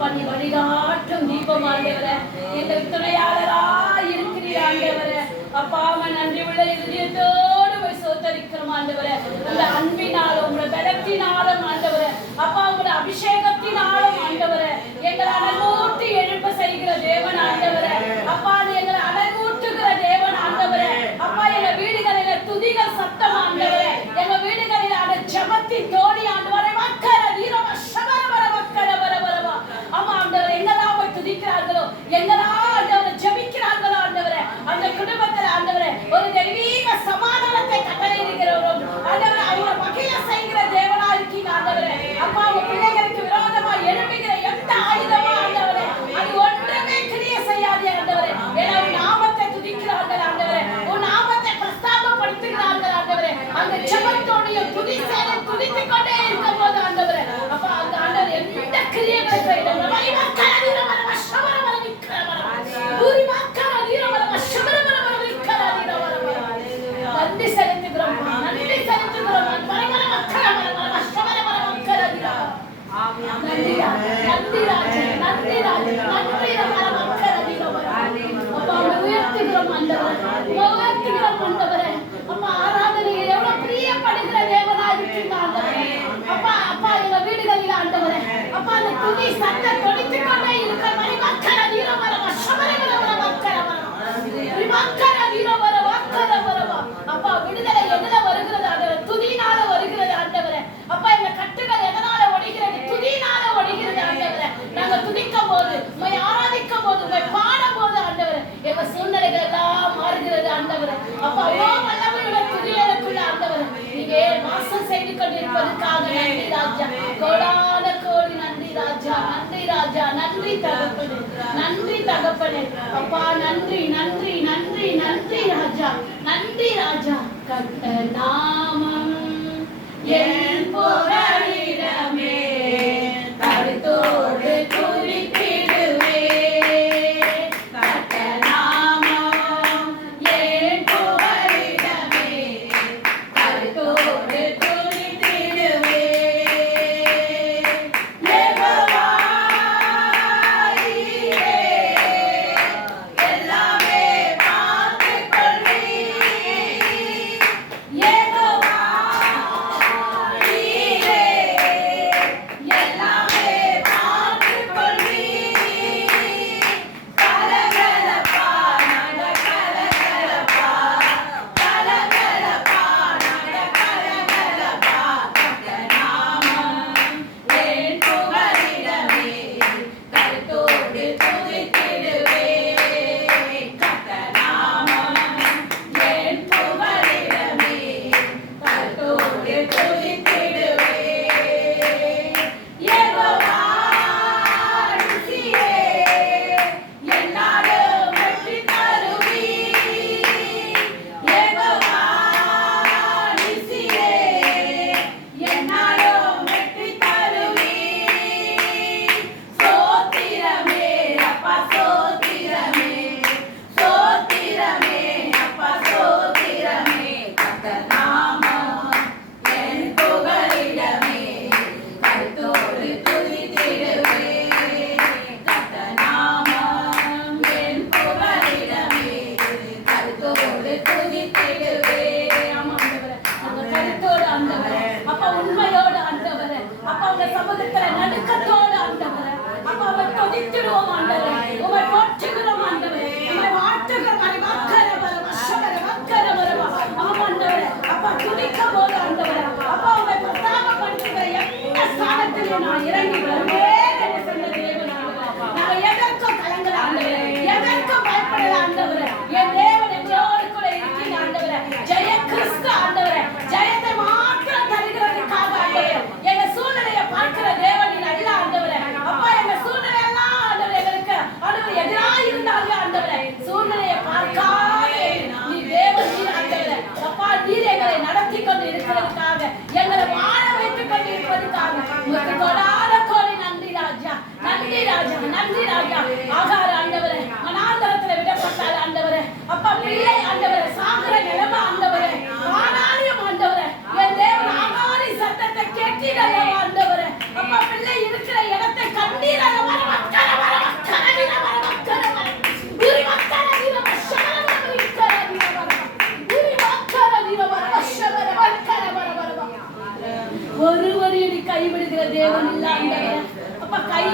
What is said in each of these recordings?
பண்ணி வழிகாட்டும் தீபம் ஆண்டவரே எங்கள் துணையாளரா இருக்கிறீர் ஆண்டவரே. அப்பா அவன் நன்றி உள்ள இதயத்தோடு போய் சோத்தரிக்கிறோம் ஆண்டவரே. அந்த அன்பினாலும் உங்களை பலத்தினாலும் ஆண்டவர் நன்றி தகப்பனே நன்றி தகப்பனே அப்பா நன்றி நன்றி நன்றி நன்றி ராஜா நன்றி ராஜா கட்டனா துதிக்கிறோம் ஆண்டவரே உம்மை போற்றுகிறோம் ஆண்டவரே. உம்மை வாழ்த்துகிறோம் அரிவாக்கர வர வசவர வக்கர இறங்கி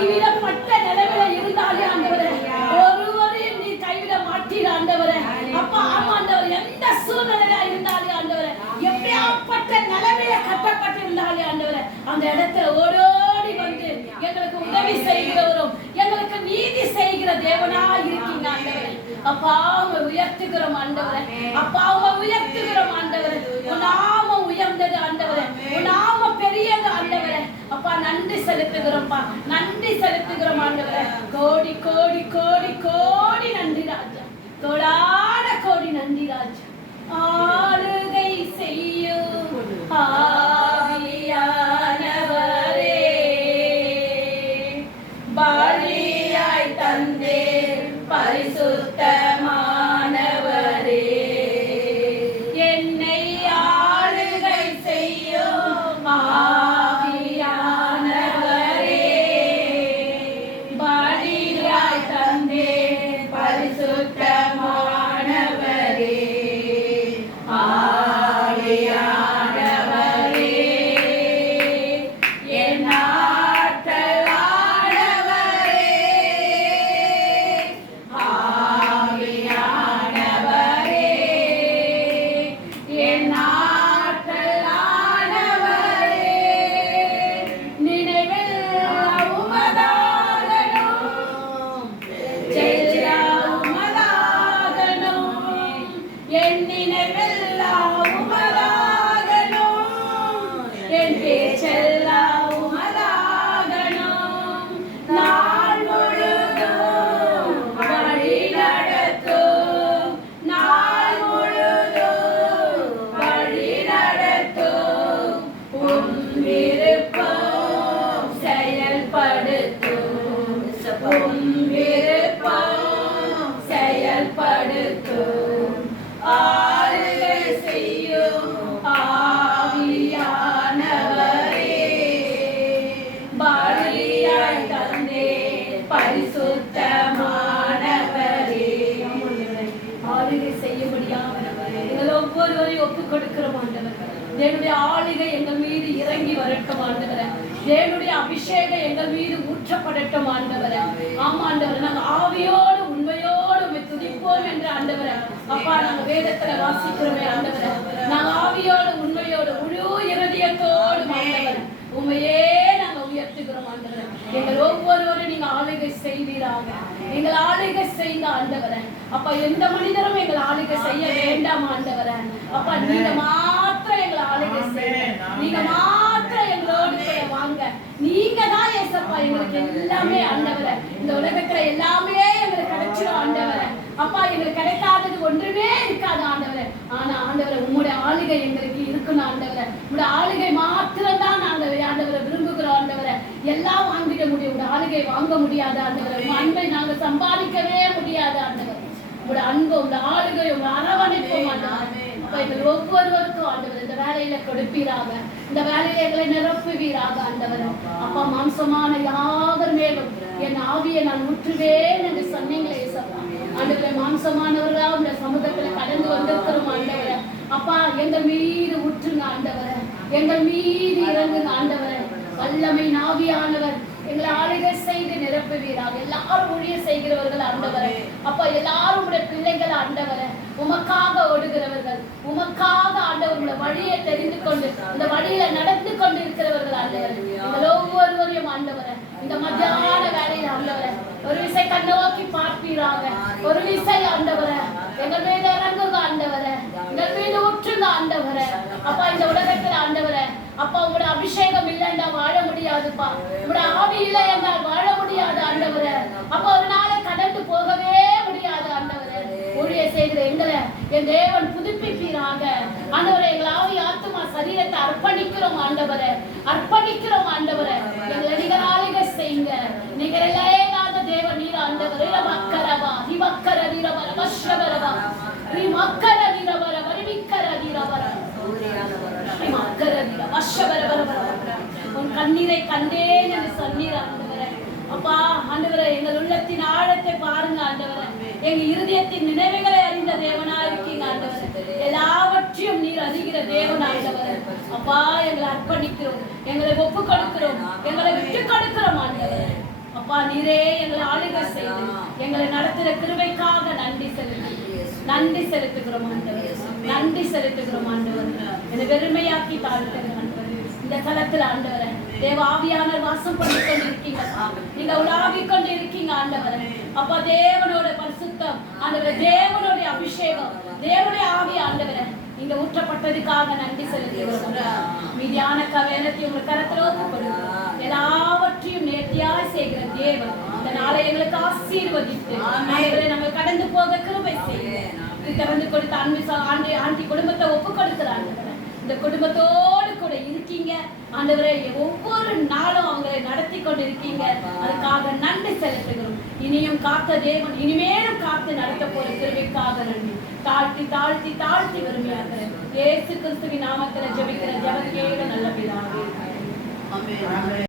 கைவிடப்பட்ட நிலைமையில இருந்தாலே ஆண்டவரே. ஒருவரையும் நீ கைவிட மாட்டீர் ஆண்டவரே. அப்பா ஆமா ஆண்டவர் எந்த சூழ்நிலையா இருந்தாலே ஆண்டவரே. எப்படியாப்பட்ட நிலைமையில கட்டப்பட்டிருந்தாலே ஆண்டவரே. அந்த இடத்துல ஓடோடி வந்து எங்களுக்கு உதவி செய்கிறவரும் எங்களுக்கு நீதி செய்கிற தேவனா இருக்கீங்க ஆண்டவரே. அப்பா உங்க உயர்த்துகிறோம் ஆண்டவரே. அப்பா உங்க உயர்த்து ஆண்டவரே உன் நாம உயர்ந்தது ஆண்டவரே உன் நாம பெரியது ஆண்டவரே அப்பா நன்றி செலுத்துகிறோம்ப்பா. நன்றி செலுத்துகிறோம் ஆண்டவரே. கோடி கோடி கோடி கோடி நன்றி ராஜா. கோடான கோடி நன்றி ராஜா. ஆளுகை செய்யும். ஆ தேவனுடைய ஆளுகை எங்கள் மீது இறங்கி வரட்டும் ஆண்டவரே. தேவனுடைய அபிஷேகம் எங்கள் மீது ஊற்றப்படட்டும் ஆண்டவரே. ஆமா ஆண்டவரே. நாங்க ஆவியோடு உண்மையோடு துதிப்போம் என்று ஆண்டவரே. அப்பா நாங்க வேதத்துல வாசிக்கிறோமே ஆண்டவரே. நாங்க ஆவியோடு உண்மையோடு முழு இருதயத்தோடு ஆண்டவரே. உண்மையே நாங்க உயர்த்துகிறோம் ஆண்டவரே. எங்கள் ஒவ்வொருவரும் நீங்க ஆளுகை செய்வீராக. எங்கள் ஆளுகை செய்யுங்க ஆண்டவரே. அப்பா எந்த மனிதரும் எங்கள் ஆளுகை செய்ய வேண்டாம் ஆண்டவரே. அப்பா நீங்க மாத்திரம் எங்களை ஆளுகை செய்யுங்க. நீங்க மாத்திரம் எங்களோடு கூட வாங்க. நீங்க தான் ஏசப்பா எங்களுக்கு எல்லாமே ஆண்டவரே. இந்த உலகத்துல எல்லாமே எங்களுக்கு கிடைச்சிடும் ஆண்டவரே. அப்பா எங்களுக்கு கிடைக்காதது ஒன்றுமே இருக்காது ஆண்டவரே. ஆனா ஆண்டவரே உம்முடைய ஆளுகை எங்களுக்கு இருக்கணும் ஆண்டவரே. உங்களுடைய ஆளுகை மாத்திரம் தான் ஆண்டவரை விரும்புகிறோம் ஆண்டவரே. எல்லாம் வாங்கிட முடியும். உங்களுடைய ஆளுகை வாங்க முடியாது ஆண்டவரே. உங்க அன்பை நாங்கள் சம்பாதிக்கவே முடியாது ஆண்டவரே. உங்களோட அன்பு உங்களோட ஆளுகை உங்க அரவணைப்போம் ஆண்டவரே அப்ப எங்கள் ஒவ்வொருவருக்கும் ஆண்டவர் இந்த வேலையில கொடுப்பீராக. இந்த வேலையில எங்களை நிரப்புவீராக ஆண்டவர். அப்பா மாம்சமான யாவர் மேலும் என் ஆவியை நான் முற்றுவே என்று சொன்னீங்களே ஆண்டவரை மாம்சமானவர்களா உங்க சமூகத்துல கடந்து வந்திருக்கிறோம் ஆண்டவர. அப்பா எங்கள் மீது ஊற்றுங்க ஆண்டவர. எங்கள் மீது இறங்குங்க ஆண்டவர. வல்லமை நாவியானவர் எங்களை ஆளுகை செய்து நிரப்புவீராக. எல்லாரும் ஊழிய செய்கிறவர்கள் ஆண்டவரே. அப்பா எல்லாரும் உடைய பிள்ளைகள் ஆண்டவரே. உமக்காக ஓடுகிறவர் வழியை தெரிந்து கொண்டு இந்த வழியில நடந்து கொண்டு இருக்கிறவர்கள் ஆண்டவர். எங்கள் ஒவ்வொருவரையும் ஆண்டவர. இந்த மத்தியான வேலையில் ஆண்டவர. ஒரு விசை கண்ணோக்கி பார்ப்பீராங்க ஒரு விசை ஆண்டவர. எங்கள் மீது இறங்குங்க ஆண்டவர. எங்கள் மீது உற்றுங்க ஆண்டவர. அப்பா இந்த உலகத்தில் ஆண்டவர. அப்பா உங்களோட அபிஷேகம் இல்லைன்னா வாழ முடியாதுப்பா. உங்களோட ஆவி இல்லை என்றால் வாழ முடியாது ஆண்டவர. அப்பா என் தேவன் புதுப்பிப்பீராக. ஆண்டவரை எங்கள் ஆவி ஆத்துமா சரீரத்தை அர்ப்பணிக்கிறோம் ஆண்டவரே. அர்ப்பணிக்கிறோம் ஆண்டவரே. எங்களை நீங்கள் ஆளுகை செய்யுங்க. நீங்கள் தேவ தேவன் நீர் ஆண்டவரே. மக்கரவா இவக்கர வீரவர வஷ்ரவரவா மக்கர வீரவர வருவிக்கர வீரவர மக்கர வீர வஷ்ரவர உன் கண்ணீரை கண்டேன் என்று சொன்னீர் ஆண்டவரே. அப்பா ஆண்டவரே எங்கள் உள்ளத்தின் ஆழத்தை பாருங்க ஆண்டவரே. எங்க இருதயத்தின் நினைவுகளை தேவனா இருக்கீங்க ஆண்டவரே எல்லாவற்றையும் நீர் அறிகிற தேவன் ஆண்டவரே அப்பா எங்களை அர்ப்பணிக்கிறோம். எங்களை ஒப்பு கொடுக்கிறோம் எங்களை விட்டு கொடுக்கிறோம் ஆண்டவரே. அப்பா நீரே எங்களை ஆளுகை செய்து எங்களை நடத்துகிற கிருபைக்காக நன்றி செலுத்தி நன்றி செலுத்துகிறோம் ஆண்டவர். நன்றி செலுத்துகிறோம் ஆண்டவர். என்னை வெறுமையாக்கி தாழ்த்துகிறேன் ஆண்டவரே. இந்த களத்துல ஆண்டவரே தேவ ஆவியானவர் வாசம் பண்ணி கொண்டு இருக்கீங்க நீங்க உலாவி கொண்டு இருக்கீங்க ஆண்டவரே. அப்பா தேவனோட பரிசுத்தம் ஆண்டவரே அபிஷேகம். தேவனுடைய ஆவி ஆண்டவரே இங்க ஊற்றப்பட்டதுக்காக நன்றி செலுத்துகிறோம் மீதியான கவேலத்தை உங்க கரத்துல கொடுக்கிறோம் எல்லாவற்றையும் நேர்த்தியாய் செய்கிற தேவன் இந்த நாளை எங்களுக்கு ஆசீர்வதித்து நாங்கள் கடந்து போக கிருபை செய்யுங்க திறந்து கொடுத்த அன்பு ஆண்டு ஆண்டி குடும்பத்தை ஒப்பு கொடுக்கிறாங்க இந்த குடும்பத்தோடு கூட இருக்கீங்க. ஆண்டவரே ஒவ்வொரு நாளும் அவங்களை நடத்தி கொண்டு இருக்கீங்க அதுக்காக நன்றி செலுத்துகிறோம். இனியும் காத்த தேவன் இனிமேலும் காத்து நடத்த போற திருவிக்காக நன்றி. தாழ்த்தி தாழ்த்தி தாழ்த்தி வறுமையாக ஏசு கிறிஸ்துவின் நாமத்தில் ஜெபிக்கிற ஜெபக்கேட நல்ல பிதாவே.